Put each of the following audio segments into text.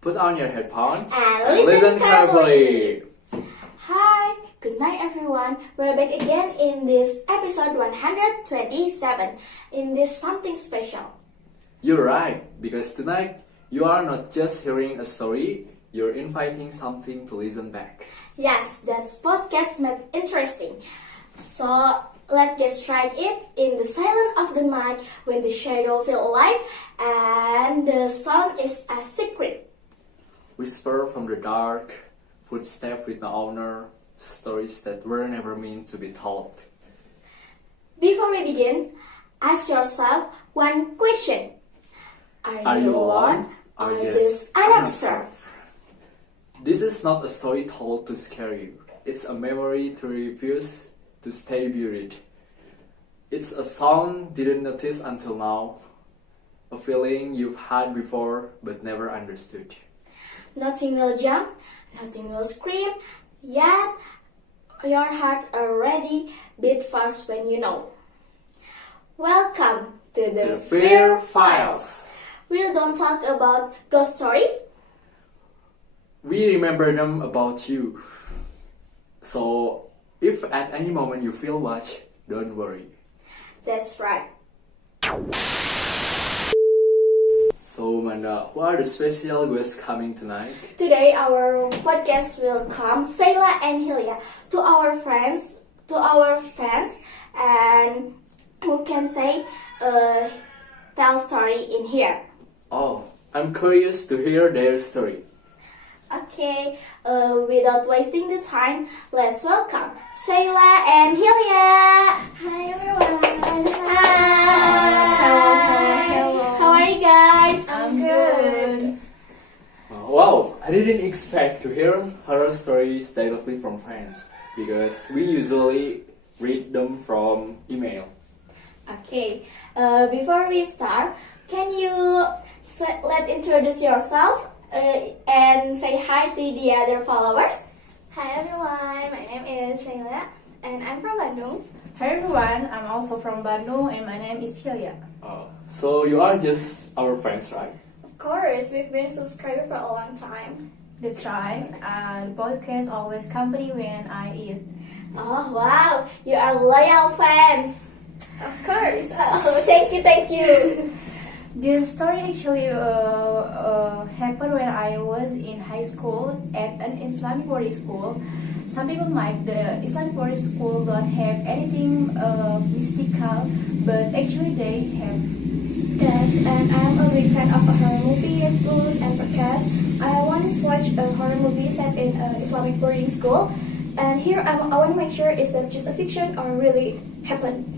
Put on your headphones and listen carefully. Hi, good night everyone. We're back again in this episode 127 in this something special. You're right, because tonight you are not just hearing a story, you're inviting something to listen back. Yes, that's podcast made interesting. So let's get straight in the silence of the night when the shadow feel alive and the sound is a secret. Whisper from the dark, footsteps with no owner, stories that were never meant to be told. Before we begin, ask yourself one question. Are you alone or just unobserved? This is not a story told to scare you. It's a memory to refuse to stay buried. It's a sound didn't notice until now. A feeling you've had before but never understood. Nothing will jump, nothing will scream, yet your heart already beat fast when you know. Welcome to the Fear Files. We don't talk about ghost story. We remember them about you. So, if at any moment you feel watched, don't worry. That's right. So, Manda, who are the special guests coming tonight? Today our podcast will come Sheilla and Hilya to our fans, and who can say tell story in here. Oh, I'm curious to hear their story. Okay, without wasting the time, let's welcome Sheilla and Hilya. Hi everyone. Hi. Hello. How are you guys? I'm good. Wow, I didn't expect to hear horror stories directly from fans because we usually read them from email. Okay, before we start, can you introduce yourself and say hi to the other followers? Hi everyone. My name is Laila and I'm from Bandung. Hi everyone, I'm also from Bandung and my name is Hilya. So you are just our friends, right? Of course, we've been subscribers for a long time. That's right, the podcast always company when I eat. Oh wow, you are loyal fans. Of course. Oh, thank you. This story actually happened when I was in high school at an Islamic boarding school. Some people might the Islamic boarding school don't have anything mystical, but actually they have. Yes, and I'm a big fan of horror movies, books, and podcasts. I once watched a horror movie set in an Islamic boarding school, and here I want to make sure is that just a fiction or really happened.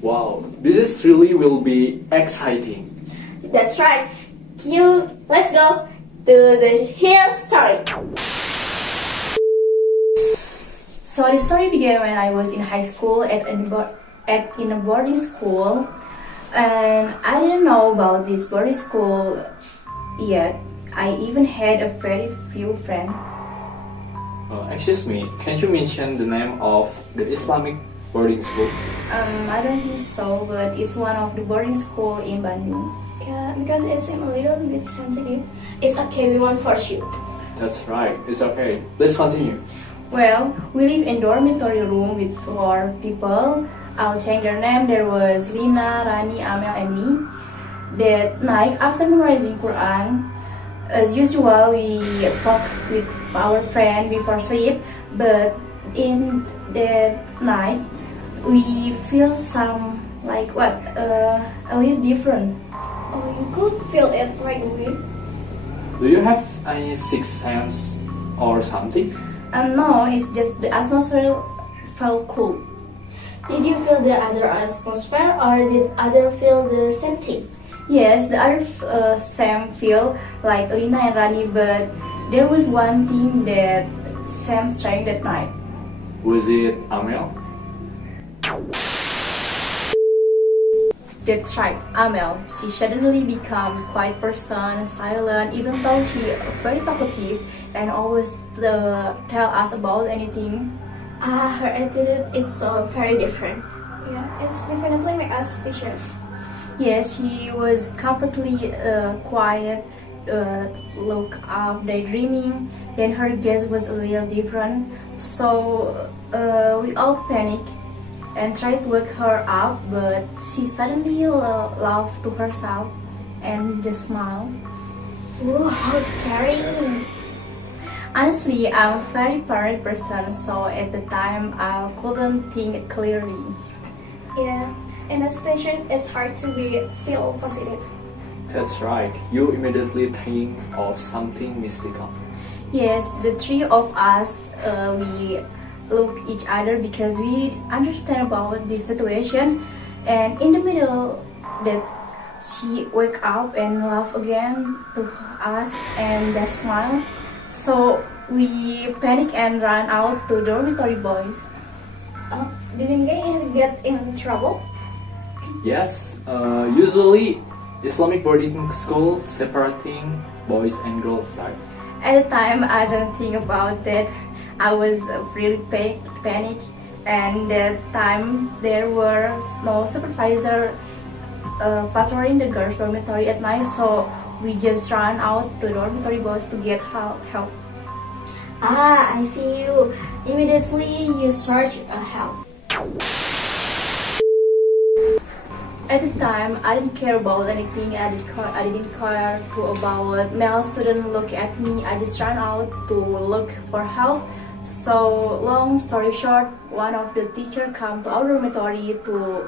Wow, this is really will be exciting. That's right. Let's go to the here story. So the story began when I was in high school in a boarding school, and I didn't know about this boarding school yet. I even had a very few friends. Excuse me, can you mention the name of the Islamic boarding school? I don't think so, but it's one of the boarding school in Bandung. Yeah, because it seemed a little bit sensitive. It's okay, we won't force you. That's right, it's okay. Let's continue. Well, we live in dormitory room with 4 people. I'll change their name. There was Lina, Rani, Amel, and me. That night, after memorizing Quran, as usual, we talk with our friend before sleep. But in that night, we feel some a little different. Oh, you could feel it right away. Do you have any sixth sense or something? No, it's just the atmosphere felt cool. Did you feel the other atmosphere or did other feel the same thing? Yes, the other Sam feel like Lina and Rani, but there was one thing that Sam strange that night. Was it Amel? That's right, Amel. She suddenly became quiet person, silent, even though she very talkative and always tell us about anything. Her attitude is so very different. Yeah, it's definitely make us speechless. Yes, she was completely quiet look up daydreaming. Then her gaze was a little different, so we all panicked and tried to wake her up, but she suddenly laughed to herself and just smiled. Ooh, how scary! Honestly, I'm a very paranoid person, so at the time I couldn't think clearly. Yeah, in that situation, it's hard to be still positive. That's right. You immediately think of something mystical. Yes, the three of us, we look each other because we understand about this situation, and in the middle that she wake up and laugh again to us and just smile. So we panic and run out to dormitory boys. Didn't get in trouble? Yes, usually Islamic boarding school separating boys and girls, right? At the time, I don't think about that. I was really panic, and that time there was no supervisor patrolling the girls' dormitory at night, so we just ran out to dormitory boys to get help. Ah, I see you. Immediately you search help. At the time, I didn't care about anything. I didn't care about male student look at me. I just ran out to look for help. So long story short, one of the teacher come to our dormitory to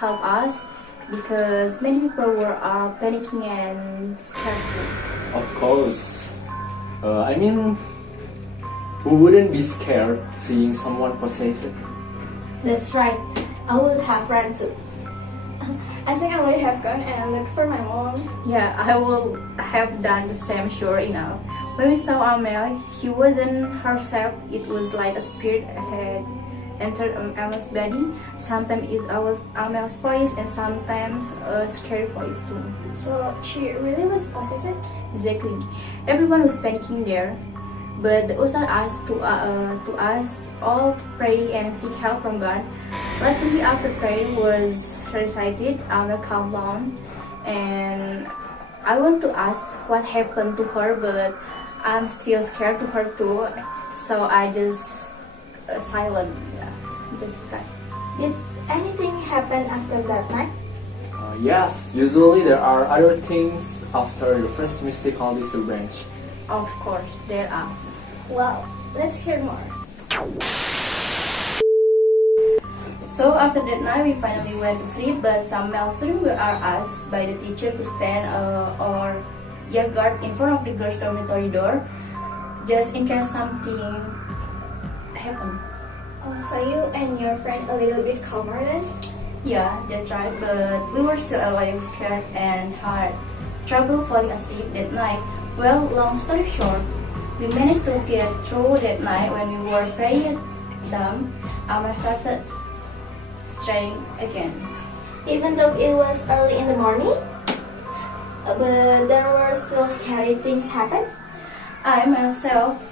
help us because many people were panicking and scared too. Of course. I mean, who wouldn't be scared seeing someone possessed? That's right. I would have run too. I think I would have gone and looked for my mom. Yeah, I would have done the same, sure enough. When we saw Amel, she wasn't herself. It was like a spirit had entered Amel's body. Sometimes it's Amel's voice and sometimes a scary voice too. So she really was possessed? Exactly. Everyone was panicking there. But the Ustad asked to us all pray and seek help from God. Luckily, after prayer was recited, Amel calmed down, and I want to ask what happened to her, but I'm still scared to her too. So I just silent, yeah, just cut. Did anything happen after that night? Yes, usually there are other things after the first mystical disturbance. Of course, there are. Well, let's hear more. So after that night, we finally went to sleep, but some male students were asked by the teacher to stand or yard guard in front of the girls' dormitory door, just in case something happened. So you and your friend a little bit calmer then? Yeah, that's right, but we were still a little scared and had trouble falling asleep that night. Well, long story short, we managed to get through that night. When we were praying down, Amar started straying again. Even though it was early in the morning, but there were still scary things happen. I myself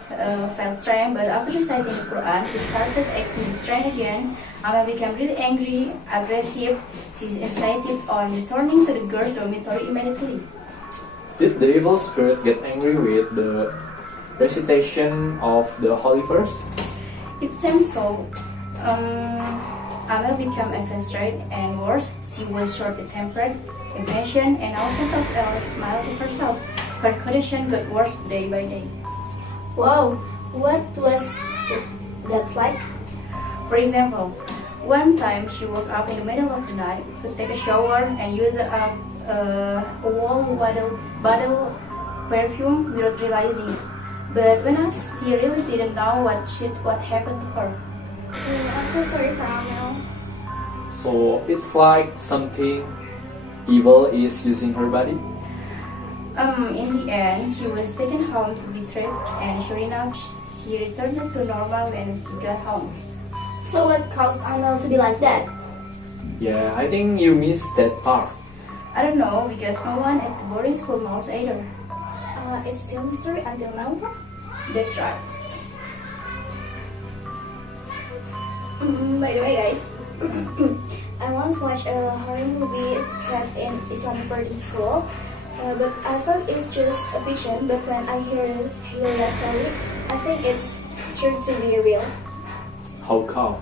felt strange, but after reciting the Quran, she started acting strange again. Amar became really angry, aggressive. She insisted on returning to the girls' dormitory immediately. Did the evil spirit get angry with the recitation of the holy verse? It seems so. Amel became even straight and worse. She was short-tempered, impatient, and also thought Ella smiled to herself. Her condition got worse day by day. Wow, what was that like? For example, one time she woke up in the middle of the night to take a shower and use a wall bottle perfume without realizing it. But when asked, she really didn't know what happened to her. I feel sorry for Amel. So it's like something evil is using her body? In the end, she was taken home to be treated, and sure enough, she returned to normal when she got home. So what caused Amel to be like that? Yeah, I think you missed that part. I don't know, because no one at the boarding school knows either. It's still mystery until now? That's right. By the way, guys, I once watched a horror movie set in Islamic boarding school. But I thought it's just a fiction. But when I hear Hilya's story, I think it's sure to be real. How come?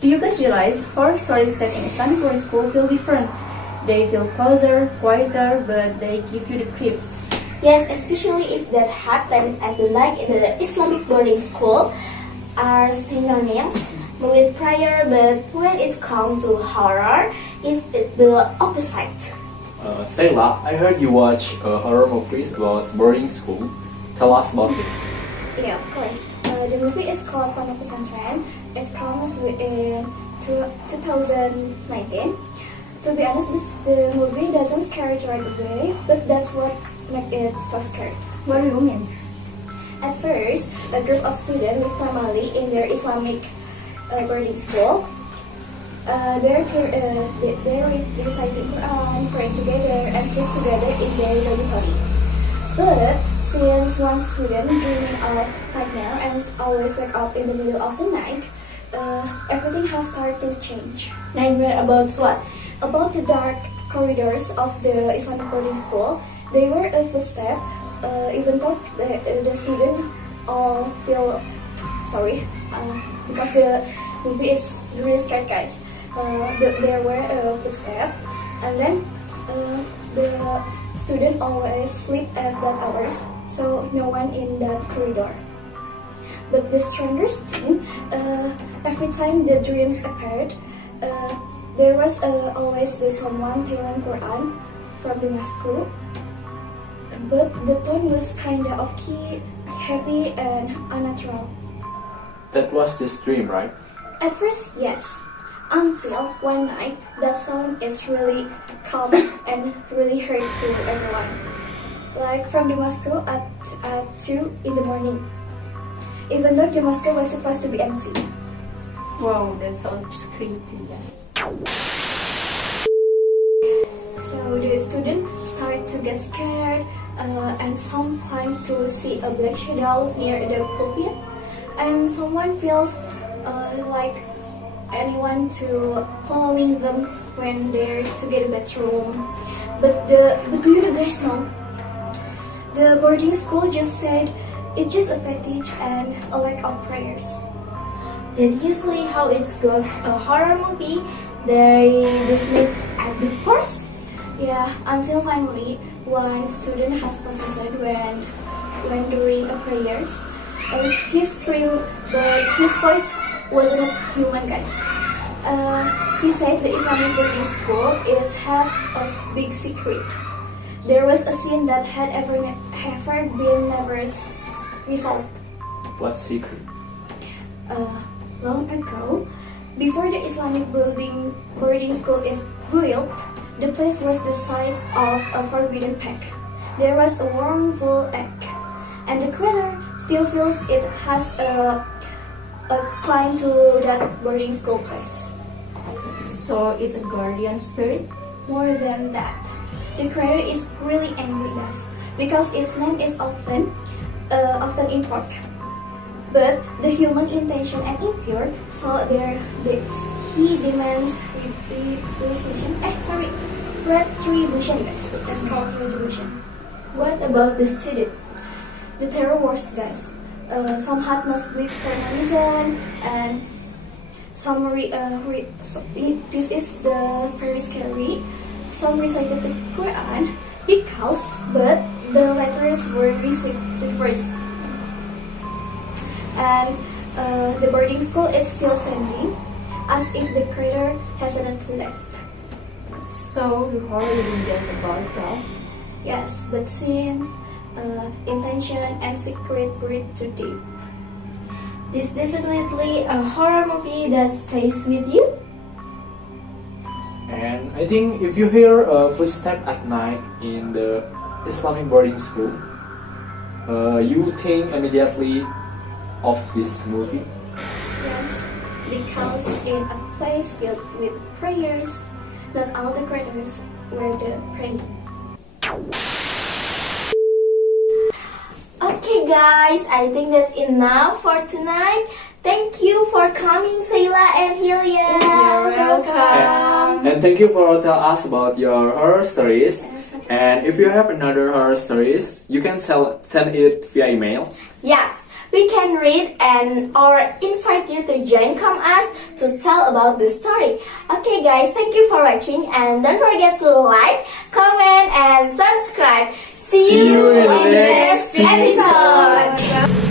Do you guys realize horror stories set in Islamic boarding school feel different? They feel closer, quieter, but they give you the creeps. Yes, especially if that happened at the night in the Islamic boarding school are synonyms with prayer, but when it's come to horror, it's the opposite. Sheilla, I heard you watch horror movies about boarding school. Tell us about it. Yeah, of course. The movie is called Pondok Pesantren. It comes in 2019. To be honest, the movie doesn't scare it right away, but that's what makes it so scary. What do you mean? At first, a group of students with family in their Islamic boarding school, they're reciting Quran, praying together, and sleep together in their dormitory. But since one student dreaming of nightmare and always wake up in the middle of the night, everything has started to change. Nightmare about what? About the dark corridors of the Islamic boarding school, they were a footstep. Even though the students all feel sorry because the movie is really scared, guys. There were a footstep, and then the student always sleep at that hours, so no one in that corridor. But the strangest thing, every time the dreams appeared, there was always someone telling Quran from the mosque, but the tone was kinda of key, heavy and unnatural. That was this dream, right? At first, yes. Until one night, that sound is really calm and really hurt to everyone. Like from the mosque at 2 in the morning. Even though the mosque was supposed to be empty. Wow, that sounds creepy. Yeah. So the student started to get scared, and some climbed to see a black shadow near the pulpit, and someone feels like anyone to following them when they're to get a bedroom. But do you guys know? The boarding school just said it's just a fetish and a lack of prayers. That's usually how it goes. A horror movie, they sleep at the first. Yeah, until finally one student has possessed when during a prayers. He screamed, but his voice wasn't human, guys. He said the Islamic boarding school have a big secret. There was a scene that had ever been never resolved. What secret? Long ago, before the Islamic boarding school is built, the place was the site of a forbidden pact. There was a wormful egg, and the creator still feels it has a climb to that boarding school place. So it's a guardian spirit? More than that, the creator is really angry, guys, because its name is often invoked. But the human intention and impure, so he demands retribution, guys. That's called retribution. What about the student? The terror worse, guys. Some had nosebleeds for no reason, and some this is the very scary. Some recited the Quran but the letters were received reversed. And the boarding school is still standing, as if the creator hasn't left. So the horror isn't just about class? Yes, but sins, intention, and secret breathe too deep. This definitely a horror movie that stays with you. And I think if you hear a footstep at night in the Islamic boarding school, you think immediately of this movie. Yes, because in a place filled with prayers, not all the creators were the praying. Okay guys, I think that's enough for tonight. Thank you for coming, Sheilla and Hilya. You're welcome. And thank you for tell us about your horror stories. And if you have another horror stories, you can send it via email. Yes, we can read and or invite you to join come us to tell about the story. Okay guys, thank you for watching and don't forget to like, comment and subscribe. See you in the next episode.